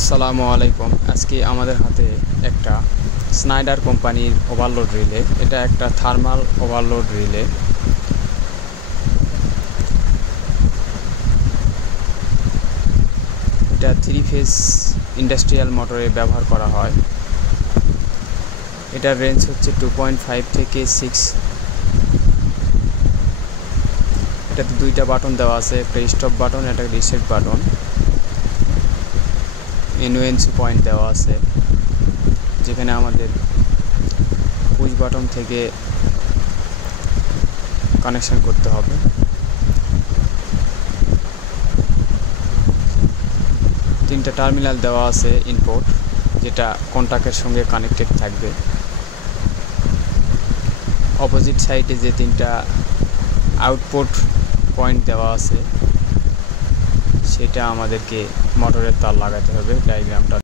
আসসালামু আলাইকুম। আজকে আমাদের হাতে একটা স্নাইডার কোম্পানির ওভারলোড রিলে। এটা একটা থার্মাল ওভারলোড রিলে। এটা 3 ফেজ ইন্ডাস্ট্রিয়াল মোটরে ব্যবহার করা হয়। এটার রেঞ্জ হচ্ছে 2.5 থেকে 6। এটাতে দুইটা বাটন দেওয়া আছে, একটা স্টপ বাটন, একটা রিসেট বাটন। এনওএনসি পয়েন্ট দেওয়া আছে, যেখানে আমাদের পুশ বাটন থেকে কানেকশন করতে হবে। তিনটা টার্মিনাল দেওয়া আছে ইনপুট, যেটা কন্ট্যাক্টের সঙ্গে কানেক্টেড থাকবে। অপোজিট সাইডে যে তিনটা আউটপুট পয়েন্ট দেওয়া আছে, সেটা আমাদেরকে মোটরের তার লাগাতে হবে। ডায়াগ্রামটা